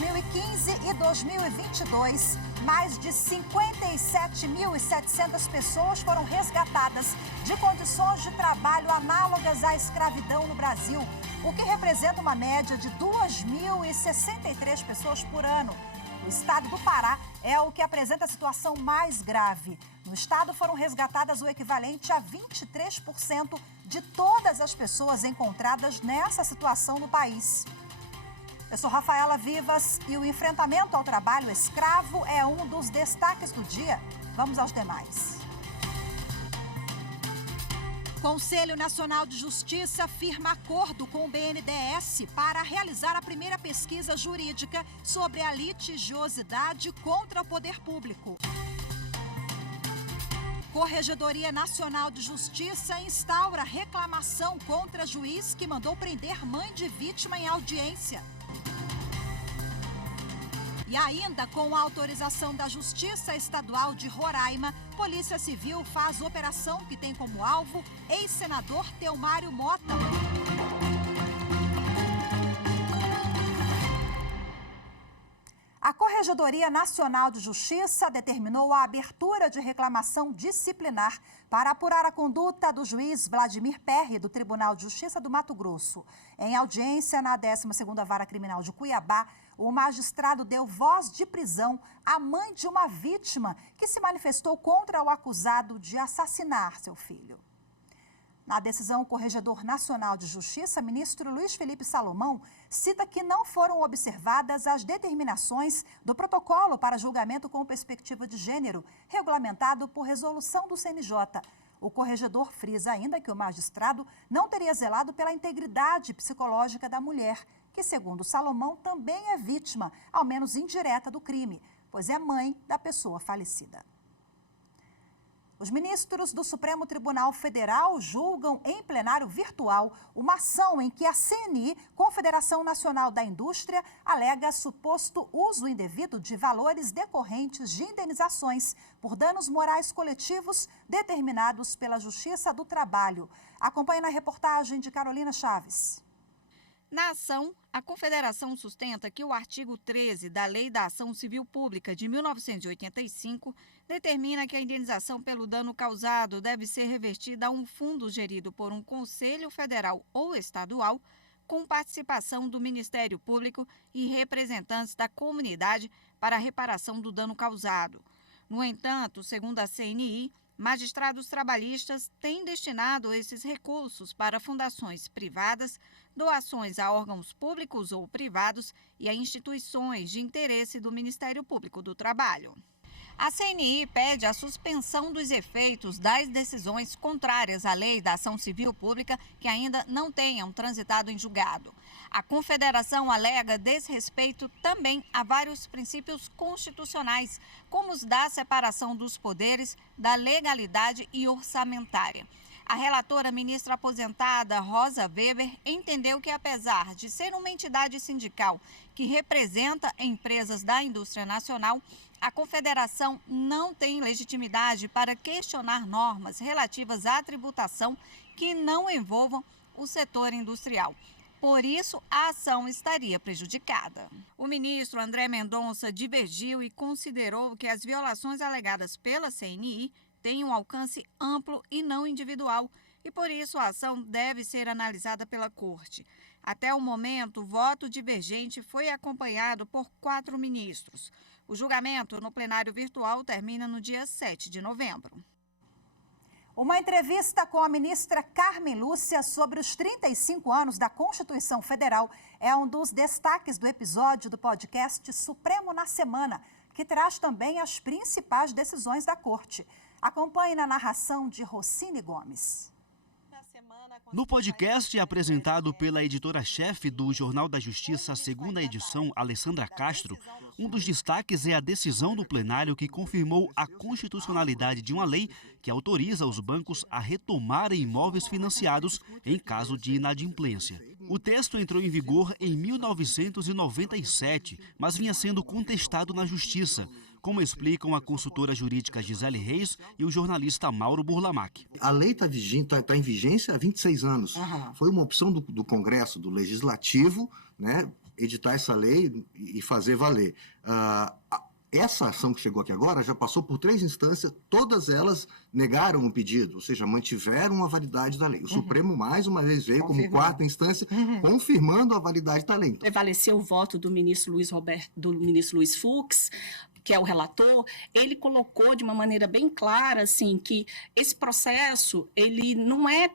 2015 e 2022, mais de 57.700 pessoas foram resgatadas de condições de trabalho análogas à escravidão no Brasil, o que representa uma média de 2.063 pessoas por ano. O estado do Pará é o que apresenta a situação mais grave. No estado foram resgatadas o equivalente a 23% de todas as pessoas encontradas nessa situação no país. Eu sou Rafaela Vivas e o enfrentamento ao trabalho escravo é um dos destaques do dia. Vamos aos demais. Conselho Nacional de Justiça firma acordo com o BNDES para realizar a primeira pesquisa jurídica sobre a litigiosidade contra o poder público. Corregedoria Nacional de Justiça instaura reclamação contra juiz que mandou prender mãe de vítima em audiência. E ainda com a autorização da Justiça Estadual de Roraima, Polícia Civil faz operação que tem como alvo ex-senador Teomário Mota. A Corregedoria Nacional de Justiça determinou a abertura de reclamação disciplinar para apurar a conduta do juiz Vladimir Perry, do Tribunal de Justiça do Mato Grosso. Em audiência na 12ª Vara Criminal de Cuiabá, o magistrado deu voz de prisão à mãe de uma vítima que se manifestou contra o acusado de assassinar seu filho. Na decisão, o Corregedor Nacional de Justiça, ministro Luiz Felipe Salomão, cita que não foram observadas as determinações do protocolo para julgamento com perspectiva de gênero, regulamentado por resolução do CNJ. O corregedor frisa ainda que o magistrado não teria zelado pela integridade psicológica da mulher, que, segundo Salomão, também é vítima, ao menos indireta, do crime, pois é mãe da pessoa falecida. Os ministros do Supremo Tribunal Federal julgam em plenário virtual uma ação em que a CNI, Confederação Nacional da Indústria, alega suposto uso indevido de valores decorrentes de indenizações por danos morais coletivos determinados pela Justiça do Trabalho. Acompanhe na reportagem de Carolina Chaves. Na ação, a Confederação sustenta que o artigo 13 da Lei da Ação Civil Pública de 1985 determina que a indenização pelo dano causado deve ser revertida a um fundo gerido por um conselho federal ou estadual, com participação do Ministério Público e representantes da comunidade para a reparação do dano causado. No entanto, segundo a CNI, magistrados trabalhistas têm destinado esses recursos para fundações privadas, doações a órgãos públicos ou privados e a instituições de interesse do Ministério Público do Trabalho. A CNI pede a suspensão dos efeitos das decisões contrárias à Lei da Ação Civil Pública que ainda não tenham transitado em julgado. A Confederação alega desrespeito também a vários princípios constitucionais, como os da separação dos poderes, da legalidade e orçamentária. A relatora ministra aposentada Rosa Weber entendeu que, apesar de ser uma entidade sindical que representa empresas da indústria nacional, a Confederação não tem legitimidade para questionar normas relativas à tributação que não envolvam o setor industrial. Por isso, a ação estaria prejudicada. O ministro André Mendonça divergiu e considerou que as violações alegadas pela CNI têm um alcance amplo e não individual, e por isso a ação deve ser analisada pela Corte. Até o momento, o voto divergente foi acompanhado por 4 ministros. O julgamento no plenário virtual termina no dia 7 de novembro. Uma entrevista com a ministra Carmen Lúcia sobre os 35 anos da Constituição Federal é um dos destaques do episódio do podcast Supremo na Semana, que traz também as principais decisões da Corte. Acompanhe na narração de Rocine Gomes. No podcast apresentado pela editora-chefe do Jornal da Justiça, segunda edição, Alessandra Castro, um dos destaques é a decisão do plenário que confirmou a constitucionalidade de uma lei que autoriza os bancos a retomarem imóveis financiados em caso de inadimplência. O texto entrou em vigor em 1997, mas vinha sendo contestado na Justiça, como explicam a consultora jurídica Gisele Reis e o jornalista Mauro Burlamac. A lei está em vigência há 26 anos. Foi uma opção do Congresso, do Legislativo, né, editar essa lei e fazer valer. Essa ação que chegou aqui agora já passou por 3 instâncias, todas elas negaram o pedido, ou seja, mantiveram a validade da lei. O Supremo, mais uma vez, veio como 4ª instância, confirmando a validade da lei. Prevaleceu o voto do ministro Luiz Fux, que é o relator. Ele colocou de uma maneira bem clara, assim, que esse processo, ele não é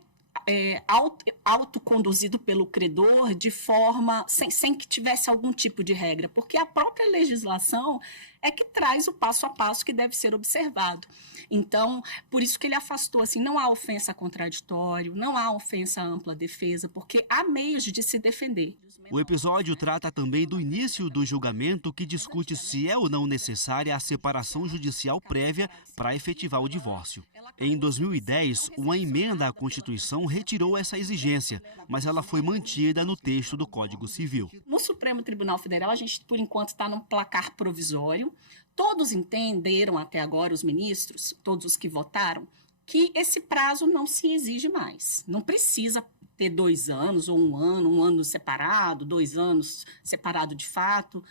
autoconduzido pelo credor de forma, sem que tivesse algum tipo de regra, porque a própria legislação é que traz o passo a passo que deve ser observado. Então, por isso que ele afastou, assim, não há ofensa a contraditório, não há ofensa à ampla defesa, porque há meios de se defender. O episódio trata também do início do julgamento, que discute se é ou não necessária a separação judicial prévia para efetivar o divórcio. Em 2010, uma emenda à Constituição retirou essa exigência, mas ela foi mantida no texto do Código Civil. No Supremo Tribunal Federal, a gente, por enquanto, está num placar provisório. Todos entenderam até agora, os ministros, todos os que votaram, que esse prazo não se exige mais. Não precisa ter 2 anos ou um ano separado, 2 anos separado de fato.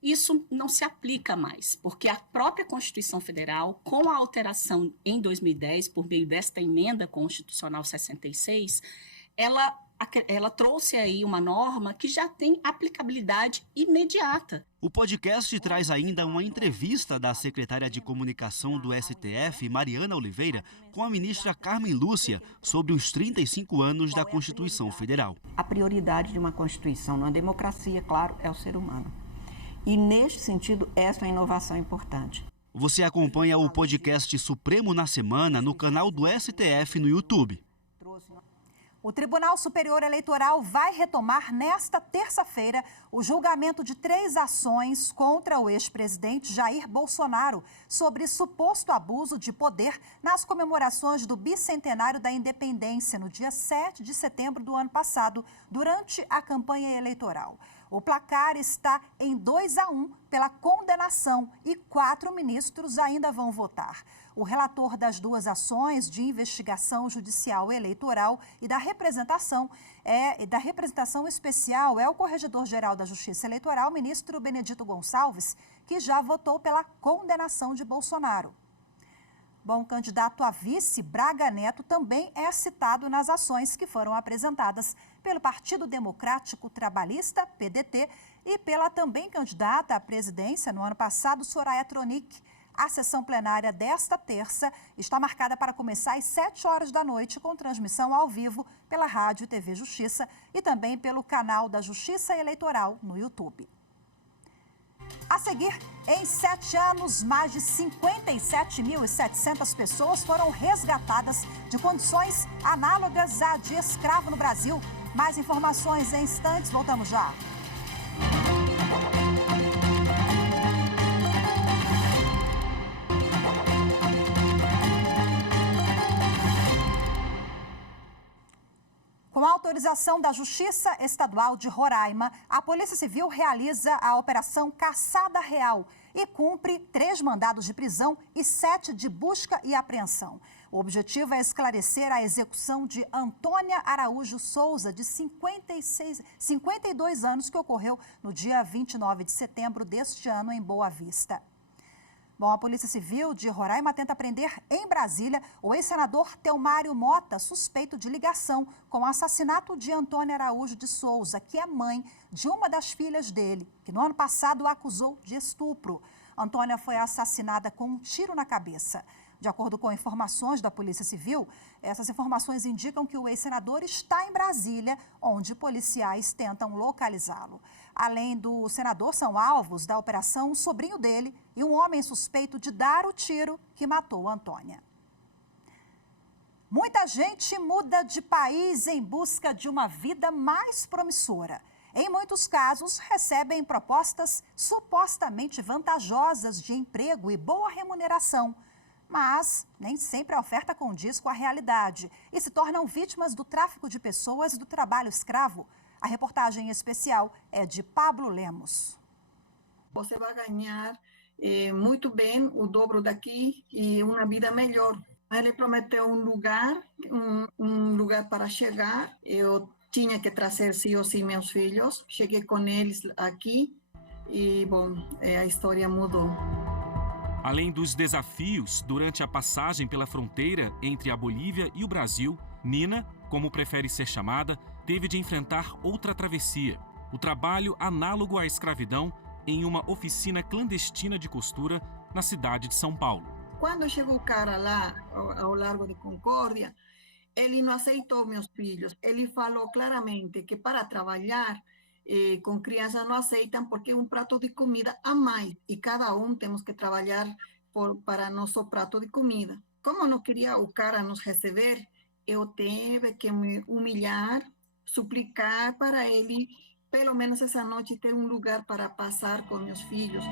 Isso não se aplica mais, porque a própria Constituição Federal, com a alteração em 2010, por meio desta emenda constitucional 66, ela trouxe aí uma norma que já tem aplicabilidade imediata. O podcast traz ainda uma entrevista da secretária de Comunicação do STF, Mariana Oliveira, com a ministra Carmen Lúcia, sobre os 35 anos da Constituição Federal. A prioridade de uma Constituição numa democracia, claro, é o ser humano. E, neste sentido, essa é uma inovação importante. Você acompanha o podcast Supremo na Semana no canal do STF no YouTube. O Tribunal Superior Eleitoral vai retomar nesta terça-feira o julgamento de 3 ações contra o ex-presidente Jair Bolsonaro sobre suposto abuso de poder nas comemorações do bicentenário da independência, no dia 7 de setembro do ano passado, durante a campanha eleitoral. O placar está em 2-1 pela condenação e 4 ministros ainda vão votar. O relator das 2 ações de investigação judicial eleitoral e da representação especial é o Corregedor-Geral da Justiça Eleitoral, ministro Benedito Gonçalves, que já votou pela condenação de Bolsonaro. Bom, o candidato a vice, Braga Neto, também é citado nas ações que foram apresentadas pelo Partido Democrático Trabalhista, PDT, e pela também candidata à presidência no ano passado, Soraya Tronic. A sessão plenária desta terça está marcada para começar às 7 horas da noite, com transmissão ao vivo pela Rádio e TV Justiça e também pelo canal da Justiça Eleitoral no YouTube. A seguir, em 7 anos, mais de 57.700 pessoas foram resgatadas de condições análogas à de escravo no Brasil. Mais informações em instantes, voltamos já. Com a autorização da Justiça Estadual de Roraima, a Polícia Civil realiza a Operação Caçada Real e cumpre 3 mandados de prisão e 7 de busca e apreensão. O objetivo é esclarecer a execução de Antônia Araújo Souza, de 52 anos, que ocorreu no dia 29 de setembro deste ano em Boa Vista. Bom, a Polícia Civil de Roraima tenta prender em Brasília o ex-senador Telmário Mota, suspeito de ligação com o assassinato de Antônia Araújo de Souza, que é mãe de uma das filhas dele, que no ano passado o acusou de estupro. Antônia foi assassinada com um tiro na cabeça. De acordo com informações da Polícia Civil, essas informações indicam que o ex-senador está em Brasília, onde policiais tentam localizá-lo. Além do senador, são alvos da operação um sobrinho dele e um homem suspeito de dar o tiro que matou Antônia. Muita gente muda de país em busca de uma vida mais promissora. Em muitos casos, recebem propostas supostamente vantajosas de emprego e boa remuneração. Mas nem sempre a oferta condiz com a realidade e se tornam vítimas do tráfico de pessoas e do trabalho escravo. A reportagem especial é de Pablo Lemos. Você vai ganhar muito bem, o dobro daqui e uma vida melhor. Ele prometeu um lugar para chegar. Eu tinha que trazer sim ou sim meus filhos. Cheguei com eles aqui e, bom, a história mudou. Além dos desafios durante a passagem pela fronteira entre a Bolívia e o Brasil, Nina, como prefere ser chamada, teve de enfrentar outra travessia: o trabalho análogo à escravidão em uma oficina clandestina de costura na cidade de São Paulo. Quando chegou o cara lá, ao Largo de Concórdia, ele não aceitou meus filhos. Ele falou claramente que para trabalhar com crianças não aceitam porque é um prato de comida a mais e cada temos que trabalhar para nosso prato de comida. Como não queria o cara nos receber, eu tive que me humilhar, suplicar para ele, pelo menos essa noite, ter um lugar para passar com meus filhos.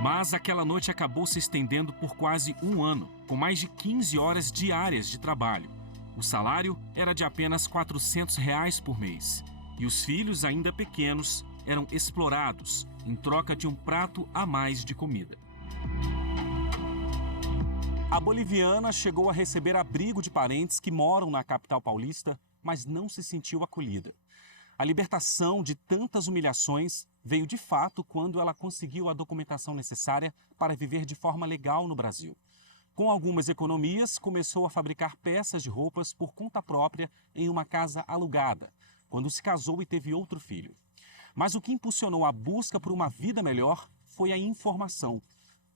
Mas aquela noite acabou se estendendo por quase um ano, com mais de 15 horas diárias de trabalho. O salário era de apenas R$400 por mês. E os filhos, ainda pequenos, eram explorados em troca de um prato a mais de comida. A boliviana chegou a receber abrigo de parentes que moram na capital paulista, mas não se sentiu acolhida. A libertação de tantas humilhações veio de fato quando ela conseguiu a documentação necessária para viver de forma legal no Brasil. Com algumas economias, começou a fabricar peças de roupas por conta própria em uma casa alugada, quando se casou e teve outro filho. Mas o que impulsionou a busca por uma vida melhor foi a informação.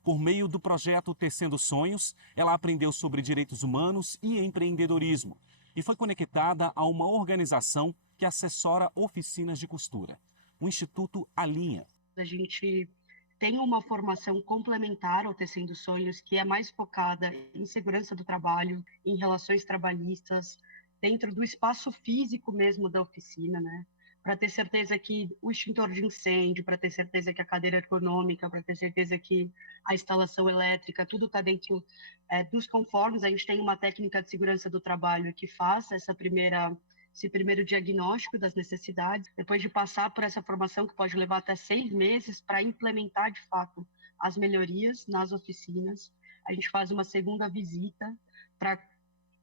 Por meio do projeto Tecendo Sonhos, ela aprendeu sobre direitos humanos e empreendedorismo e foi conectada a uma organização que assessora oficinas de costura, o Instituto Alinha. A gente tem uma formação complementar ao Tecendo Sonhos, que é mais focada em segurança do trabalho, em relações trabalhistas, dentro do espaço físico mesmo da oficina, né? Para ter certeza que o extintor de incêndio, para ter certeza que a cadeira ergonômica, para ter certeza que a instalação elétrica, tudo está dentro dos conformes. A gente tem uma técnica de segurança do trabalho que faz esse primeiro diagnóstico das necessidades, depois de passar por essa formação que pode levar até 6 meses para implementar de fato as melhorias nas oficinas. A gente faz uma segunda visita para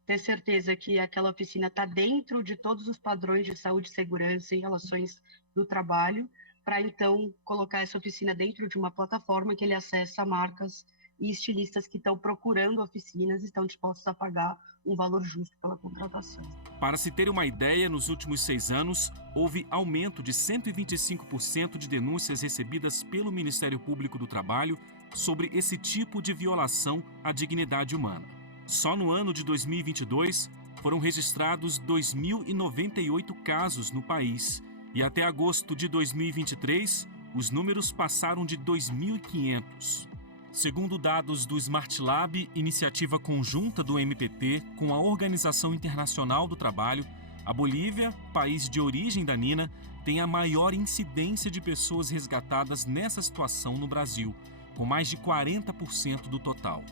ter certeza que aquela oficina está dentro de todos os padrões de saúde e segurança em relações do trabalho, para então colocar essa oficina dentro de uma plataforma que ele acessa marcas e estilistas que estão procurando oficinas e estão dispostos a pagar um valor justo pela contratação. Para se ter uma ideia, nos últimos 6 anos, houve aumento de 125% de denúncias recebidas pelo Ministério Público do Trabalho sobre esse tipo de violação à dignidade humana. Só no ano de 2022, foram registrados 2.098 casos no país. E até agosto de 2023, os números passaram de 2.500. Segundo dados do Smart Lab, iniciativa conjunta do MPT com a Organização Internacional do Trabalho, a Bolívia, país de origem da Nina, tem a maior incidência de pessoas resgatadas nessa situação no Brasil, com mais de 40% do total.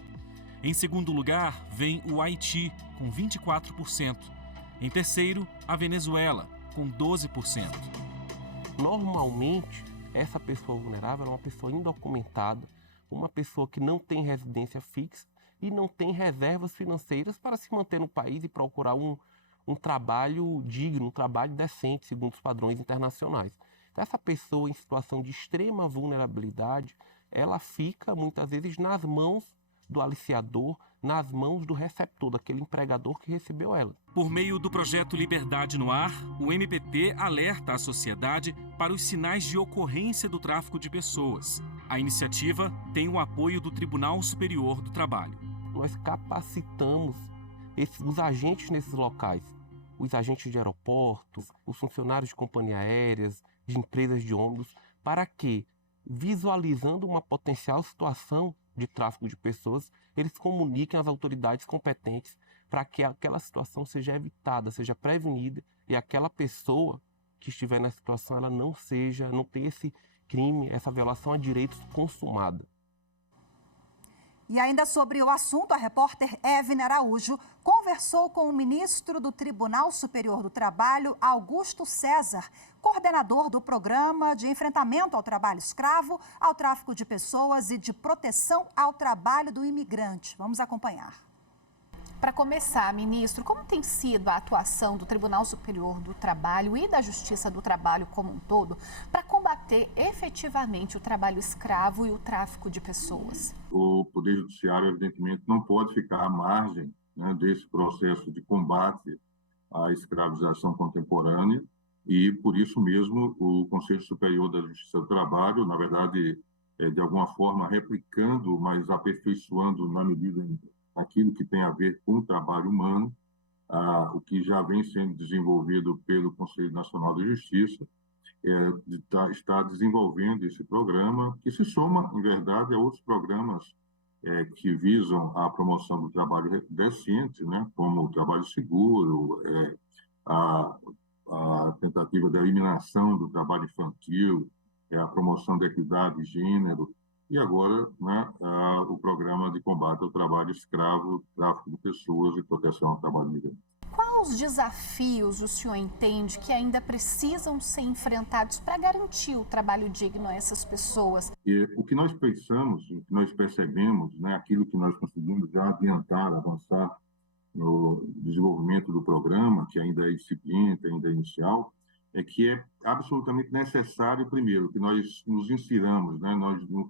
Em segundo lugar, vem o Haiti, com 24%. Em terceiro, a Venezuela, com 12%. Normalmente, essa pessoa vulnerável é uma pessoa indocumentada, uma pessoa que não tem residência fixa e não tem reservas financeiras para se manter no país e procurar um trabalho digno, um trabalho decente, segundo os padrões internacionais. Então, essa pessoa em situação de extrema vulnerabilidade, ela fica muitas vezes nas mãos do aliciador, nas mãos do receptor, daquele empregador que recebeu ela. Por meio do projeto Liberdade no Ar, o MPT alerta a sociedade para os sinais de ocorrência do tráfico de pessoas. A iniciativa tem o apoio do Tribunal Superior do Trabalho. Nós capacitamos os agentes nesses locais, os agentes de aeroportos, os funcionários de companhias aéreas, de empresas de ônibus, para que, visualizando uma potencial situação de tráfico de pessoas, eles comuniquem às autoridades competentes para que aquela situação seja evitada, seja prevenida e aquela pessoa que estiver na situação ela não tenha esse crime, essa violação a direitos consumada. E ainda sobre o assunto, a repórter Evne Araújo conversou com o ministro do Tribunal Superior do Trabalho, Augusto César, coordenador do Programa de Enfrentamento ao Trabalho Escravo, ao Tráfico de Pessoas e de Proteção ao Trabalho do Imigrante. Vamos acompanhar. Para começar, ministro, como tem sido a atuação do Tribunal Superior do Trabalho e da Justiça do Trabalho como um todo para combater efetivamente o trabalho escravo e o tráfico de pessoas? O Poder Judiciário, evidentemente, não pode ficar à margem, né, desse processo de combate à escravização contemporânea e, por isso mesmo, o Conselho Superior da Justiça do Trabalho, na verdade, de alguma forma replicando, mas aperfeiçoando na medida daquilo que tem a ver com o trabalho humano, o que já vem sendo desenvolvido pelo Conselho Nacional de Justiça, está desenvolvendo esse programa, que se soma, em verdade, a outros programas que visam a promoção do trabalho decente, né, como o trabalho seguro, a tentativa da eliminação do trabalho infantil, a promoção da equidade de gênero, e agora, né, o programa de combate ao trabalho escravo, tráfico de pessoas e proteção ao trabalho migrante. Quais os desafios o senhor entende que ainda precisam ser enfrentados para garantir o trabalho digno a essas pessoas? O que nós pensamos, o que nós percebemos, né, aquilo que nós conseguimos já adiantar, avançar no desenvolvimento do programa, que ainda é incipiente, ainda é inicial, é que é absolutamente necessário, primeiro, que nós nos insiramos, né,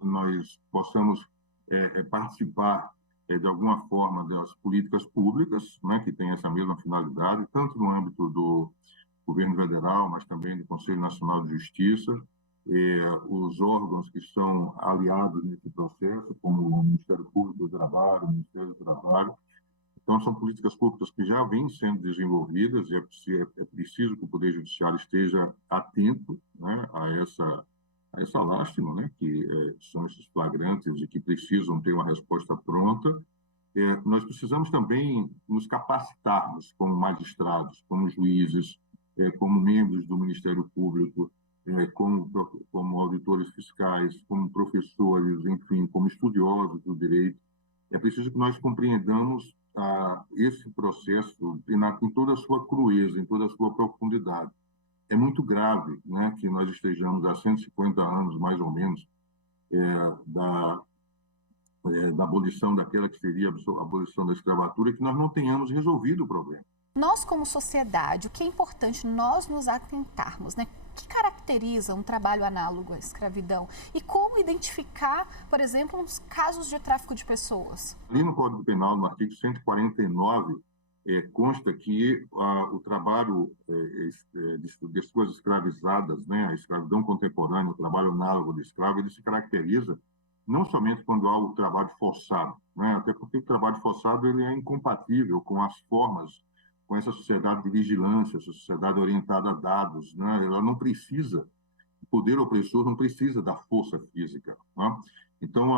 nós possamos participar de alguma forma das políticas públicas, né, que têm essa mesma finalidade, tanto no âmbito do governo federal, mas também do Conselho Nacional de Justiça, os órgãos que são aliados nesse processo, como o Ministério Público do Trabalho, o Ministério do Trabalho. Então, são políticas públicas que já vêm sendo desenvolvidas e é preciso que o Poder Judiciário esteja atento, né, a essa lástima, né, que são esses flagrantes e que precisam ter uma resposta pronta. Nós precisamos também nos capacitarmos como magistrados, como juízes, como membros do Ministério Público, como auditores fiscais, como professores, enfim, como estudiosos do direito. É preciso que nós compreendamos esse processo em toda a sua crueza, em toda a sua profundidade. É muito grave, né, que nós estejamos há 150 anos, mais ou menos, da abolição daquela que seria a abolição da escravatura, e que nós não tenhamos resolvido o problema. Nós, como sociedade, o que é importante nós nos atentarmos, né? O que caracteriza um trabalho análogo à escravidão? E como identificar, por exemplo, os casos de tráfico de pessoas? Ali no Código Penal, no artigo 149, consta que o trabalho de pessoas escravizadas, né, a escravidão contemporânea, o trabalho análogo de escravo, ele se caracteriza não somente quando há o trabalho forçado, né, até porque o trabalho forçado ele é incompatível com as formas, com essa sociedade de vigilância, essa sociedade orientada a dados, né, ela não precisa, o poder opressor não precisa da força física, né? Então,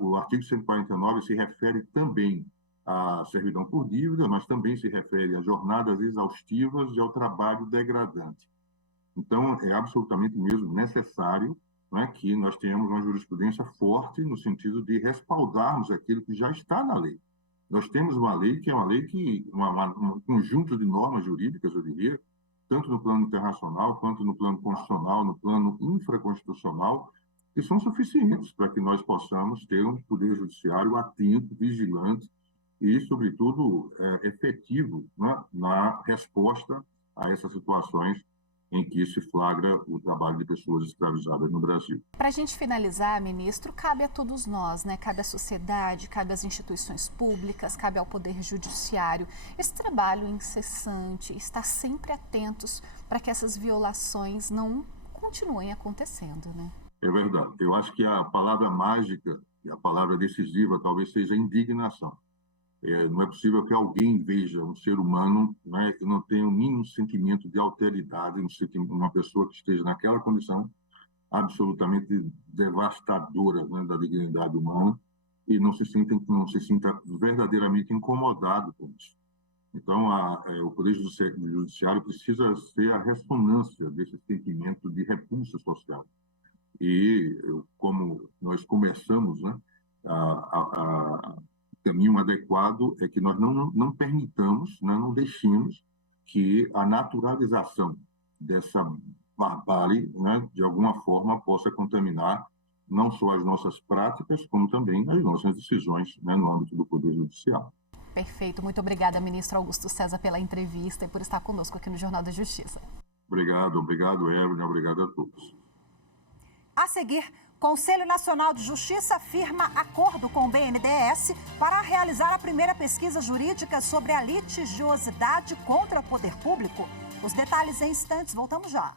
o artigo 149 se refere também à servidão por dívida, mas também se refere a jornadas exaustivas e ao trabalho degradante. Então, é absolutamente mesmo necessário, né, que nós tenhamos uma jurisprudência forte no sentido de respaldarmos aquilo que já está na lei. Nós temos uma lei que é uma lei que, um conjunto de normas jurídicas, eu diria, tanto no plano internacional, quanto no plano constitucional, no plano infraconstitucional, que são suficientes para que nós possamos ter um poder judiciário atento, vigilante e, sobretudo, efetivo, né, na resposta a essas situações em que se flagra o trabalho de pessoas escravizadas no Brasil. Para a gente finalizar, ministro, cabe a todos nós, né? Cabe à sociedade, cabe às instituições públicas, cabe ao Poder Judiciário. Esse trabalho incessante, estar sempre atentos para que essas violações não continuem acontecendo, né? É verdade. Eu acho que a palavra mágica e a palavra decisiva talvez seja indignação. Não é possível que alguém veja um ser humano, né, que não tenha o mínimo sentimento de alteridade, uma pessoa que esteja naquela condição absolutamente devastadora, né, da dignidade humana, e não se sinta verdadeiramente incomodado com isso. Então, o Poder Judiciário precisa ser a ressonância desse sentimento de repulsa social. E, como nós começamos, né, o caminho adequado é que nós não permitamos, né, não deixemos que a naturalização dessa barbárie, né, de alguma forma possa contaminar não só as nossas práticas, como também as nossas decisões, né, no âmbito do Poder Judiciário. Perfeito. Muito obrigada, ministro Augusto César, pela entrevista e por estar conosco aqui no Jornal da Justiça. Obrigado, Evelyn, obrigado a todos. A seguir, Conselho Nacional de Justiça firma acordo com o BNDES para realizar a primeira pesquisa jurídica sobre a litigiosidade contra o poder público. Os detalhes em instantes, voltamos já.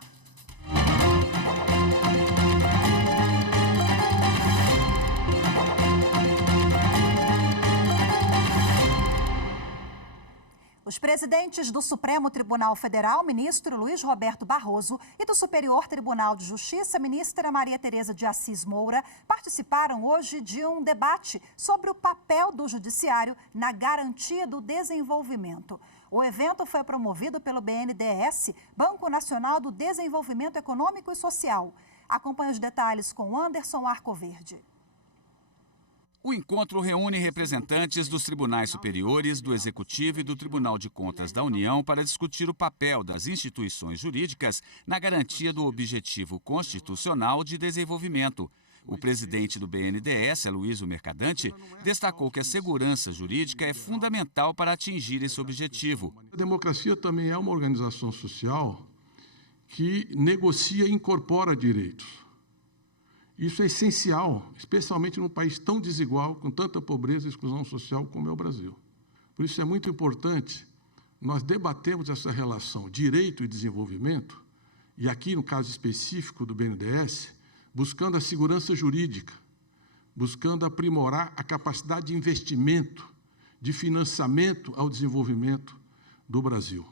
Os presidentes do Supremo Tribunal Federal, ministro Luiz Roberto Barroso, e do Superior Tribunal de Justiça, ministra Maria Tereza de Assis Moura, participaram hoje de um debate sobre o papel do judiciário na garantia do desenvolvimento. O evento foi promovido pelo BNDES, Banco Nacional do Desenvolvimento Econômico e Social. Acompanhe os detalhes com Anderson Arcoverde. O encontro reúne representantes dos tribunais superiores, do Executivo e do Tribunal de Contas da União para discutir o papel das instituições jurídicas na garantia do objetivo constitucional de desenvolvimento. O presidente do BNDES, Aloysio Mercadante, destacou que a segurança jurídica é fundamental para atingir esse objetivo. A democracia também é uma organização social que negocia e incorpora direitos. Isso é essencial, especialmente num país tão desigual, com tanta pobreza e exclusão social como é o Brasil. Por isso é muito importante nós debatermos essa relação direito e desenvolvimento, e aqui no caso específico do BNDES, buscando a segurança jurídica, buscando aprimorar a capacidade de investimento, de financiamento ao desenvolvimento do Brasil.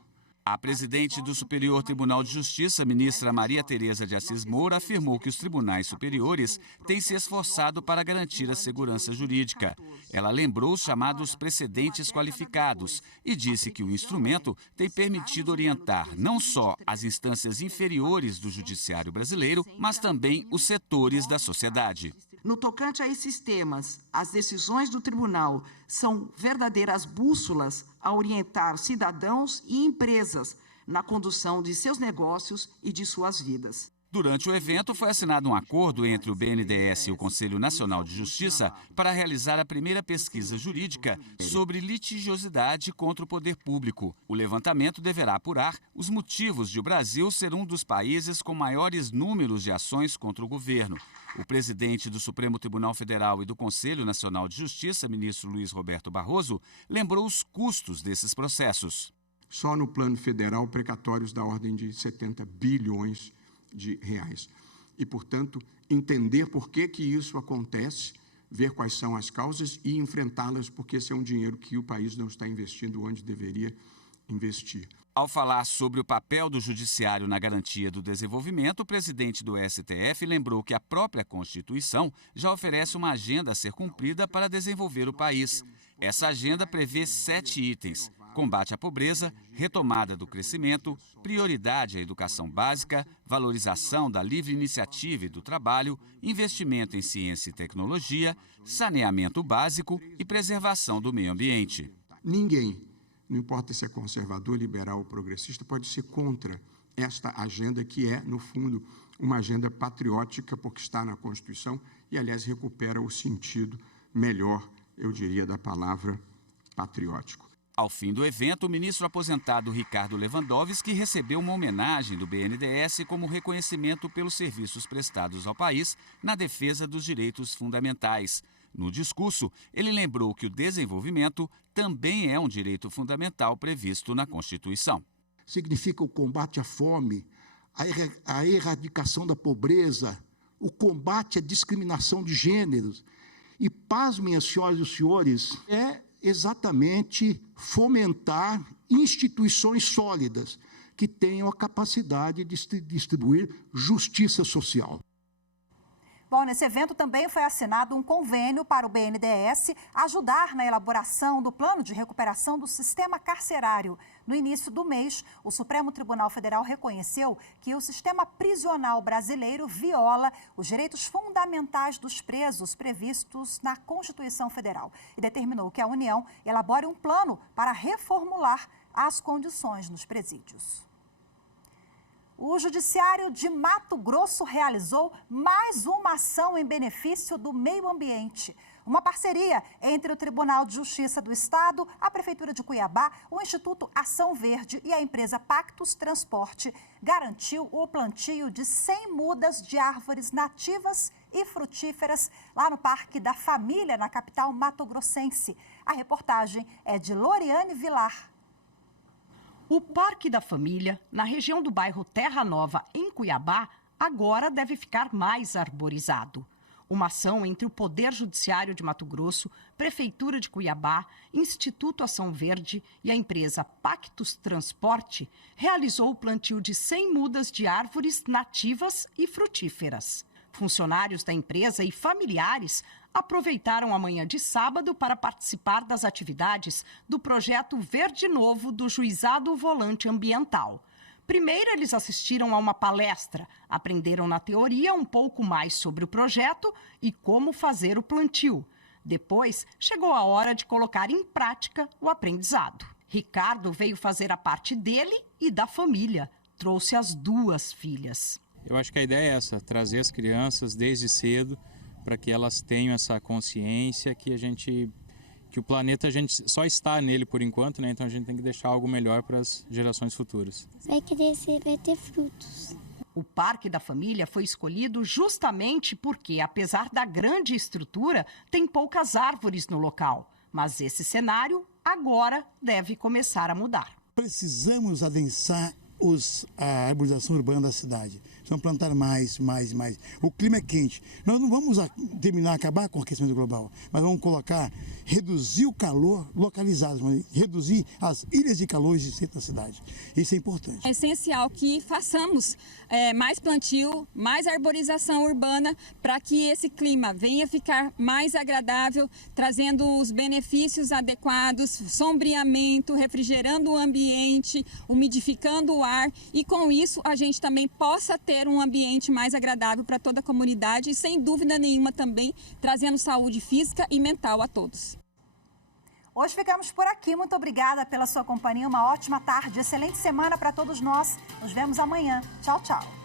A presidente do Superior Tribunal de Justiça, ministra Maria Tereza de Assis Moura, afirmou que os tribunais superiores têm se esforçado para garantir a segurança jurídica. Ela lembrou os chamados precedentes qualificados e disse que o instrumento tem permitido orientar não só as instâncias inferiores do judiciário brasileiro, mas também os setores da sociedade. No tocante a esses temas, as decisões do tribunal são verdadeiras bússolas a orientar cidadãos e empresas na condução de seus negócios e de suas vidas. Durante o evento, foi assinado um acordo entre o BNDES e o Conselho Nacional de Justiça para realizar a primeira pesquisa jurídica sobre litigiosidade contra o poder público. O levantamento deverá apurar os motivos de o Brasil ser um dos países com maiores números de ações contra o governo. O presidente do Supremo Tribunal Federal e do Conselho Nacional de Justiça, ministro Luiz Roberto Barroso, lembrou os custos desses processos. Só no plano federal, precatórios da ordem de 70 bilhões de reais. E, portanto, entender por que isso acontece, ver quais são as causas e enfrentá-las, porque esse é um dinheiro que o país não está investindo onde deveria investir. Ao falar sobre o papel do judiciário na garantia do desenvolvimento, o presidente do STF lembrou que a própria Constituição já oferece uma agenda a ser cumprida para desenvolver o país. Essa agenda prevê 7 itens: combate à pobreza, retomada do crescimento, prioridade à educação básica, valorização da livre iniciativa e do trabalho, investimento em ciência e tecnologia, saneamento básico e preservação do meio ambiente. Ninguém, não importa se é conservador, liberal ou progressista, pode ser contra esta agenda que é, no fundo, uma agenda patriótica, porque está na Constituição e, aliás, recupera o sentido melhor, eu diria, da palavra patriótico. Ao fim do evento, o ministro aposentado Ricardo Lewandowski recebeu uma homenagem do BNDES como reconhecimento pelos serviços prestados ao país na defesa dos direitos fundamentais. No discurso, ele lembrou que o desenvolvimento também é um direito fundamental previsto na Constituição. Significa o combate à fome, a erradicação da pobreza, o combate à discriminação de gêneros. E, pasmem, as senhoras e os senhores, é exatamente fomentar instituições sólidas que tenham a capacidade de distribuir justiça social. Bom, nesse evento também foi assinado um convênio para o BNDES ajudar na elaboração do plano de recuperação do sistema carcerário. No início do mês, o Supremo Tribunal Federal reconheceu que o sistema prisional brasileiro viola os direitos fundamentais dos presos previstos na Constituição Federal e determinou que a União elabore um plano para reformular as condições nos presídios. O Judiciário de Mato Grosso realizou mais uma ação em benefício do meio ambiente. Uma parceria entre o Tribunal de Justiça do Estado, a Prefeitura de Cuiabá, o Instituto Ação Verde e a empresa Pactus Transporte garantiu o plantio de 100 mudas de árvores nativas e frutíferas lá no Parque da Família, na capital mato-grossense. A reportagem é de Loriane Vilar. O Parque da Família, na região do bairro Terra Nova, em Cuiabá, agora deve ficar mais arborizado. Uma ação entre o Poder Judiciário de Mato Grosso, Prefeitura de Cuiabá, Instituto Ação Verde e a empresa Pactus Transporte realizou o plantio de 100 mudas de árvores nativas e frutíferas. Funcionários da empresa e familiares aproveitaram a manhã de sábado para participar das atividades do projeto Verde Novo do Juizado Volante Ambiental. Primeiro, eles assistiram a uma palestra, aprenderam na teoria um pouco mais sobre o projeto e como fazer o plantio. Depois, chegou a hora de colocar em prática o aprendizado. Ricardo veio fazer a parte dele e da família. Trouxe as 2 filhas. Eu acho que a ideia é essa, trazer as crianças desde cedo para que elas tenham essa consciência que o planeta a gente só está nele por enquanto, né? Então a gente tem que deixar algo melhor para as gerações futuras. Vai crescer, vai ter frutos. O Parque da Família foi escolhido justamente porque, apesar da grande estrutura, tem poucas árvores no local. Mas esse cenário agora deve começar a mudar. Precisamos adensar a arborização urbana da cidade. Precisamos plantar mais. O clima é quente. Nós não vamos acabar com o aquecimento global, mas vamos reduzir o calor localizado, reduzir as ilhas de calor existentes na cidade. Isso é importante. É essencial que façamos mais plantio, mais arborização urbana, para que esse clima venha ficar mais agradável, trazendo os benefícios adequados, sombreamento, refrigerando o ambiente, umidificando o ar, e com isso a gente também possa ter um ambiente mais agradável para toda a comunidade e, sem dúvida nenhuma, também trazendo saúde física e mental a todos. Hoje ficamos por aqui. Muito obrigada pela sua companhia. Uma ótima tarde, excelente semana para todos nós. Nos vemos amanhã. Tchau, tchau.